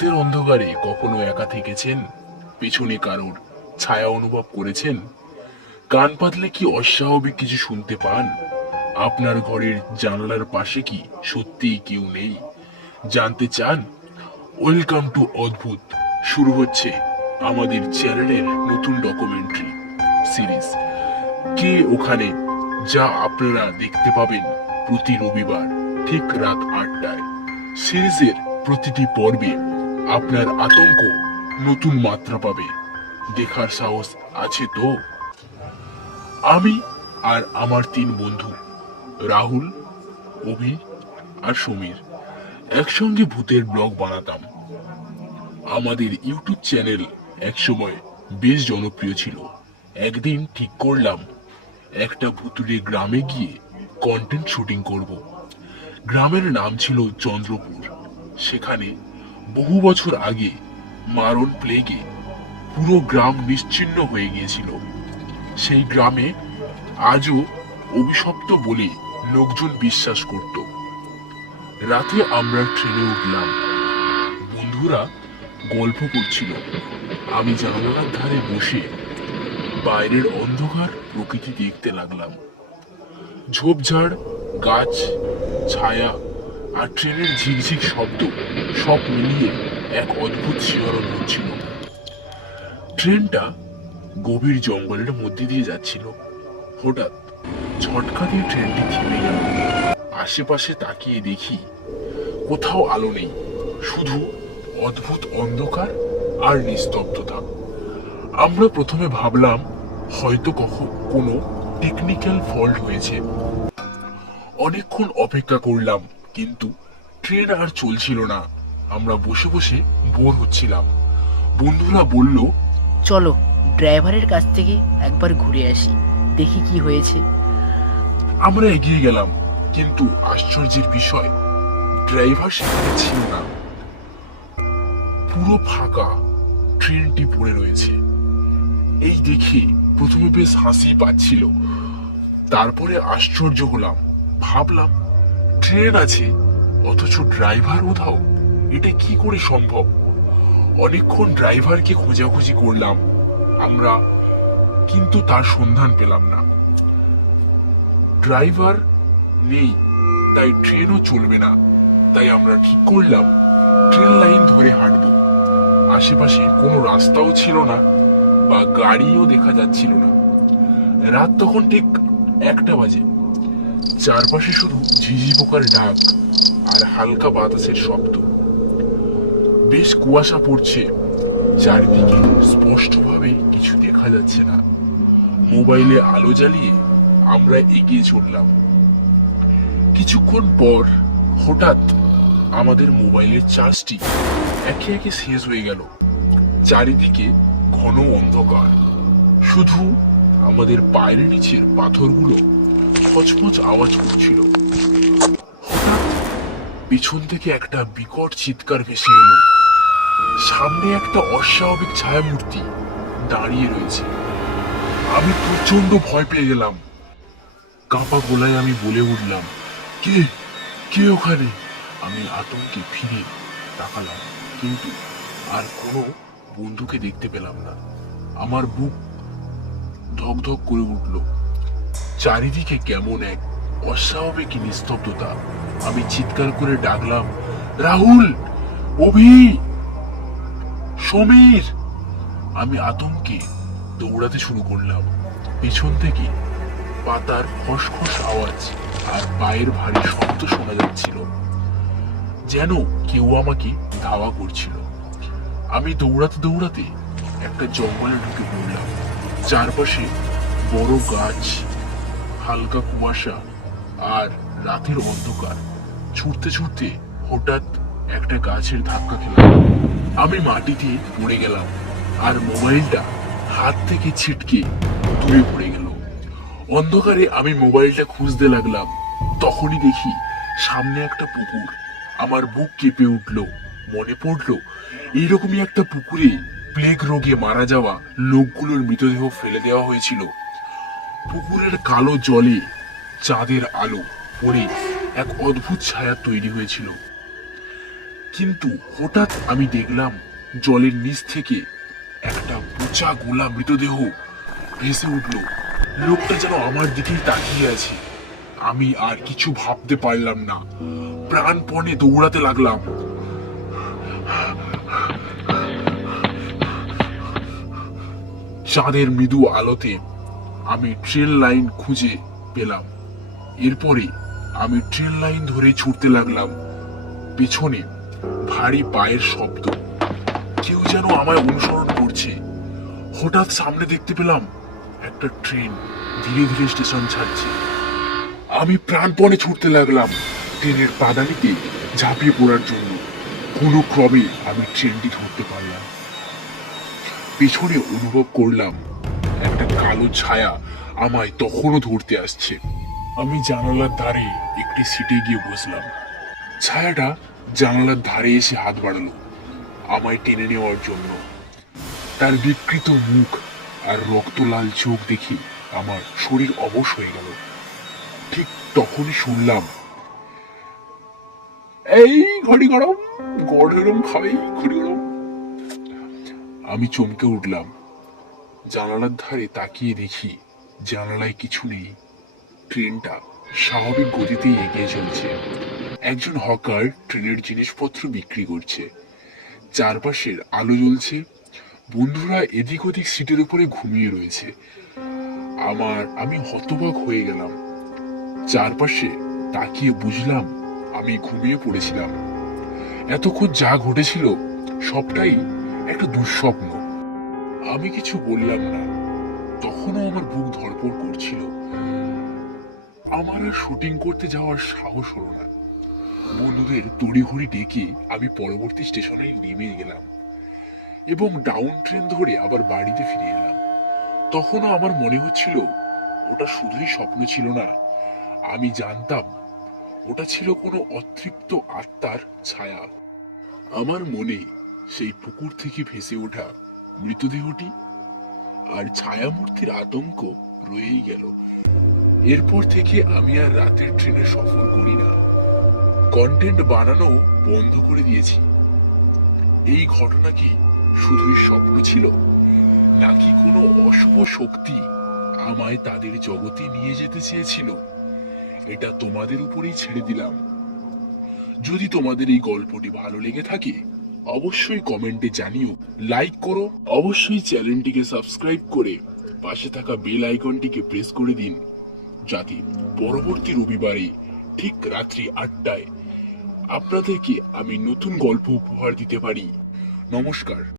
রাতের অন্ধকারে কখনো একা থেকেছেন? পেছনে কারোর ছায়া অনুভব করেছেন? কান পাতলে কি অস্বাভাবিক কিছু শুনতে পান? আপনার ঘরের জানালার পাশে কি সত্যিই কেউ নেই? জানতে চান? ওয়েলকাম টু অদ্ভুত। শুরু হচ্ছে আমাদের চ্যানেলের নতুন ডকুমেন্টারি সিরিজ কে ওখানে, যা আপনারা দেখতে পাবেন প্রতি রবিবার ঠিক রাত 8টায়। সিরিজের প্রতিটি পর্বে আপনার আতঙ্ক নতুন মাত্রা পাবে। দেখার সাহস আছে তো? আমি আর আমার 3 বন্ধু রাহুল, অভি আর সমীর একসঙ্গে ভূতের ব্লগ বানাতাম। আমাদের ইউটিউব চ্যানেল একসময় বেশ জনপ্রিয় ছিল। একদিন ঠিক করলাম একটা ভুতুড়ে গ্রামে গিয়ে কন্টেন্ট শুটিং করব। গ্রামের নাম ছিল চন্দ্রপুর। সেখানে বহু বছর আগে মারণ প্লেগে পুরো গ্রাম নিশ্চিহ্ন হয়ে গিয়েছিল। সেই গ্রামে আজও অভিশপ্ত বলে লোকজন বিশ্বাস করত। রাতে আমরা ট্রেনে উঠলাম, বন্ধুরা গল্প করছিল, আমি জানালার ধারে বসে বাইরের অন্ধকার প্রকৃতি দেখতে লাগলাম। ঝোপঝাড়, গাছ, ছায়া আর ট্রেনের ঝিকঝিক শব্দ সব মিলিয়ে এক অদ্ভুত শিহরণ হচ্ছিল। ট্রেনটা গভীর জঙ্গলের মধ্যে দিয়ে যাচ্ছিল। হঠাৎ ঝটকা দিয়ে ট্রেনটি থেমে গেল। আশেপাশে তাকিয়ে দেখি কোথাও আলো নেই, শুধু অদ্ভুত অন্ধকার আর নিস্তব্ধতা। আমরা প্রথমে ভাবলাম হয়তো কোনো টেকনিক্যাল ফল্ট হয়েছে। অনেকক্ষণ অপেক্ষা করলাম, কিন্তু ট্রেন আর চলছিল না। আমরা বসে বসে বোর হচ্ছিলাম। বন্ধুরা বলল, চলো ড্রাইভারের কাছ থেকে একবার ঘুরে আসি, দেখি কি হয়েছে। আমরা এগিয়ে গেলাম, কিন্তু আশ্চর্যের বিষয়, ড্রাইভার সেখানে ছিল না। পুরো ফাঁকা, ট্রেনটি পড়ে রয়েছে। এই দেখে প্রথমে বেশ হাসি পাচ্ছিল, তারপরে আশ্চর্য হলাম। ভাবলাম ট্রেন আছে অথচ ড্রাইভার উধাও, এটা কি করে সম্ভব? অনেকক্ষণ ড্রাইভারকে খোঁজাখুঁজি করলাম আমরা, কিন্তু তার সন্ধান পেলাম না। ড্রাইভার নেই, তাই ট্রেনও চলবে না। তাই আমরা ঠিক করলাম ট্রেন লাইন ধরে হাঁটবো। আশেপাশে কোনো রাস্তাও ছিল না বা গাড়িও দেখা যাচ্ছিল না। রাত তখন ঠিক 1টা বাজে। চারপাশে শুধু ঝিঝি পোকার ডাক আর হালকা বাতাসের শব্দ। বেশ কুয়াশা পড়ছে, চারিদিকে স্পষ্টভাবে কিছু দেখা যাচ্ছে না। মোবাইলে আলো জ্বালিয়ে আমরা এগিয়ে চললাম। কিছুক্ষণ পর হঠাৎ আমাদের মোবাইলের চার্জটি একে একে শেষ হয়ে গেল। চারিদিকে ঘন অন্ধকার, শুধু আমাদের পায়ের নিচের পাথরগুলো খচমচ আওয়াজ করছিল। হঠাৎ পিছন থেকে একটা বিকট চিৎকার ভেসে এলো। সামনে একটা অস্বাভাবিক ছায়ামূর্তি দাঁড়িয়ে রয়েছে। আমি প্রচন্ড ভয় পেয়ে গেলাম। কাঁপা গলায় আমি বলে উঠলাম, কে কে ওখানে? আমি আতঙ্কে ফিরে তাকালাম, কিন্তু আর কোনো বন্ধুকে দেখতে পেলাম না। আমার বুক ধকধক করে উঠল। চারিদিকে কেমন এক অস্বাভাবিক নিস্তব্ধতা। আমি চিৎকার করে ডাকলাম, রাহুল, অভি, সমীর। আমি আতঙ্কে দৌড়াতে শুরু করলাম। পেছন থেকে পাতার খসখস আওয়াজ আর পায়ের ভারী শব্দ শোনা যাচ্ছিল, যেন কেউ আমাকে ধাওয়া করছিল। আমি দৌড়াতে দৌড়াতে একটা জঙ্গলে ঢুকে পড়লাম। চারপাশে বড় গাছ, হালকা কুয়াশা আর রাতের অন্ধকার। ছুটতে ছুটতে হঠাৎ একটা গাছের ধাক্কা খেলাম। আমি মাটিতে পড়ে গেলাম আর মোবাইলটা হাত থেকে ছিটকে দূরে পড়ে গেল। অন্ধকারে আমি মোবাইলটা খুঁজতে লাগলাম। তখনই দেখি সামনে একটা পুকুর। আমার বুক কেঁপে উঠলো। মনে পড়লো এইরকমই একটা পুকুরে প্লেগ রোগে মারা যাওয়া লোকগুলোর মৃতদেহ ফেলে দেওয়া হয়েছিল। পুকুরের কালো জলে চাঁদের আলো পড়ে এক অদ্ভুত ছায়া তৈরি হয়েছিল। কিন্তু হঠাৎ আমি দেখলাম জলের নিচ থেকে একটা পচা গোলা মৃতদেহ ভেসে উঠল। লোকটা যেন আমার দিকেই তাকিয়ে আছে। আমি আর কিছু ভাবতে পারলাম না, প্রাণপণে দৌড়াতে লাগলাম। চাঁদের মৃদু আলোতে আমি ট্রেন লাইন খুঁজে পেলাম। এরপরে আমি ট্রেন লাইন ধরে ছুটতে লাগলাম। পেছনে ভারী পায়ের শব্দ, কেউ যেন আমায় অনুসরণ করছে। হঠাৎ সামনে দেখতে পেলাম একটা ট্রেন ধীরে ধীরে স্টেশন ছাড়ছে। আমি প্রাণপণে ছুটতে লাগলাম ট্রেনের পাদানিতে ঝাঁপিয়ে পড়ার জন্য। কোনো ক্রমে আমি ট্রেনটি ধরতে পারলাম। পেছনে অনুভব করলাম একটা কালো ছায়া আমায় তখনও ধরতে আসছে। আমি জানালার ধারে একটি সিটে গিয়ে বসলাম। ছায়াটা জানালার ধারে এসে হাত বাড়ালো আমায় টেনে নেওয়ার জন্য। তার বিকৃত মুখ আর রক্তলাল চোখ দেখে আমার শরীর অবশ হয়ে গেল। ঠিক তখনই শুনলাম, এই ঘড়ি গরম, গরম খাবে ঘড়ি গরম। আমি চমকে উঠলাম। জানালার ধারে তাকিয়ে দেখি জানালায় কিছু নেই। ট্রেনটা স্বাভাবিক গতিতেই এগিয়ে চলছে। একজন হকার ট্রেনের জিনিসপত্র বিক্রি করছে। চারপাশের আলো জ্বলছে। বন্ধুরা এদিক ওদিক সিটের উপরে ঘুমিয়ে রয়েছে। আমি হতবাক হয়ে গেলাম। চারপাশে তাকিয়ে বুঝলাম আমি ঘুমিয়ে পড়েছিলাম। এতক্ষণ যা ঘটেছিল সবটাই একটা দুঃস্বপ্ন। আমি কিছু বললাম না। তখনও আমার বুক ধড়ফড় করছিল। আমার আর শুটিং করতে যাওয়ার সাহস হলো না। বন্ধুদের তড়িঘড়ি ডেকে আমি পরবর্তী স্টেশনে নেমে গেলাম এবং ডাউন ট্রেন ধরে আবার বাড়িতে ফিরে এলাম। তখনও আমার মনে হচ্ছিল ওটা শুধুই স্বপ্ন ছিল না, আমি জানতাম ওটা ছিল কোনো অতৃপ্ত আত্মার ছায়া। আমার মনে সেই পুকুর থেকে ভেসে ওঠা মৃতদেহটি আর ছায়ামূর্তির আতঙ্ক রয়েই গেল। এরপর থেকে আমি আর রাতের ট্রেনে সফর করি না। কন্টেন্ট বানানো বন্ধ করে দিয়েছি। এই ঘটনা কি শুধুই স্বপ্ন ছিল, নাকি কোনো অশুভ শক্তি আমায় তাদের জগতে নিয়ে যেতে চেয়েছিল? এটা তোমাদের উপরেই ছেড়ে দিলাম। যদি তোমাদের এই গল্পটি ভালো লেগে থাকে অবশ্যই কমেন্টে জানিও, লাইক করো, অবশ্যই চ্যানেলটিকে সাবস্ক্রাইব করে পাশে থাকা বেল আইকনটিকে প্রেস করে দিন, যাতে পরবর্তী রবিবারে ঠিক রাত্রি ৮টায় আপনাদেরকে আমি নতুন গল্প উপহার দিতে পারি। নমস্কার।